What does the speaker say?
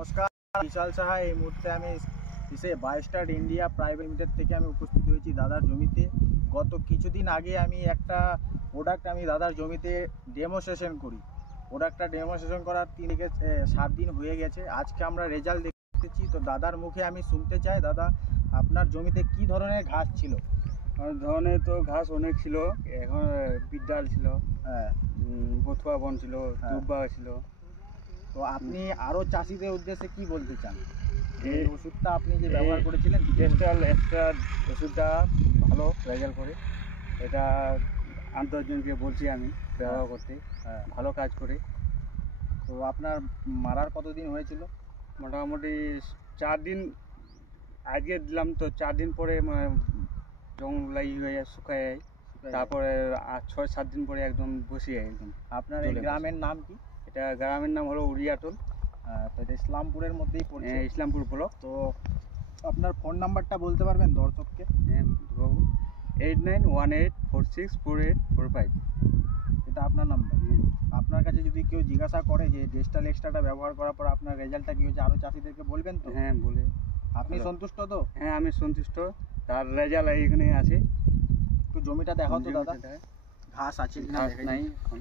নমস্কার, বিশাল সাহা। এই মুহূর্তে আমি বাইস্টার ইন্ডিয়া প্রাইভেট লিমিটেড থেকে আমি উপস্থিত হয়েছি দাদার জমিতে। গত কিছুদিন আগে আমি একটা প্রোডাক্ট দাদার জমিতে ডেমোস্ট্রেশন করি। প্রোডাক্টটা ডেমোস্ট্রেশন করার 3 থেকে 7 দিন হয়ে গেছে। আজকে আমরা রেজাল্ট দেখতেছি। তো দাদার মুখে আমি শুনতে চাই, দাদা আপনার জমিতে কি ধরনের ঘাস ছিল? ধরনের তো ঘাস অনেক ছিল। এখন বিদ্যাল ছিল, হ্যাঁ, বথুয়া বন ছিল, দুব্বা ছিল। তো আপনি আরও চাষিদের উদ্দেশ্যে কি বলতে চান? এই ওষুধটা আপনি যে ব্যবহার করেছিলেন, টেস্টাল এক্সট্রা ওষুধটা ভালো রেজাল্ট করে। এটা 8-10 জনকে বলছি আমি ব্যবহার করতে। ভালো কাজ করে। তো আপনার মারার কতদিন হয়েছিল? মোটামুটি 4 দিন। আজকে দিলাম তো 4 দিন পরে জংলা হয়ে যায়, শুকায় যায়। তারপরে 6-7 দিন পরে একদম বসে যায় একদম। আপনার এই গ্রামের নাম কি? এটা গ্রামের নাম হলো উড়িয়াটোল। তো এটা ইসলামপুরের মধ্যেই পড়ছে। ইসলামপুর ব্লক। তো আপনার ফোন নাম্বারটা বলতে পারবেন দর্শককে? হ্যাঁ বাবু, 8918464845। এটা আপনার নাম্বার। আপনার কাছে যদি কেউ জিজ্ঞাসা করে যে ডেস্টাল এক্সট্রাটা ব্যবহার করার পর আপনার রেজাল্টটা কী হয়েছে, আরও চাষিদেরকে বলবেন তো? হ্যাঁ বলে। আপনি সন্তুষ্ট তো? হ্যাঁ আমি সন্তুষ্ট। তার রেজাল্ট এখানে আছে। একটু জমিটা দেখাও তো দাদা, ঘাস আছে কিনা। ঘাস নাই এখন।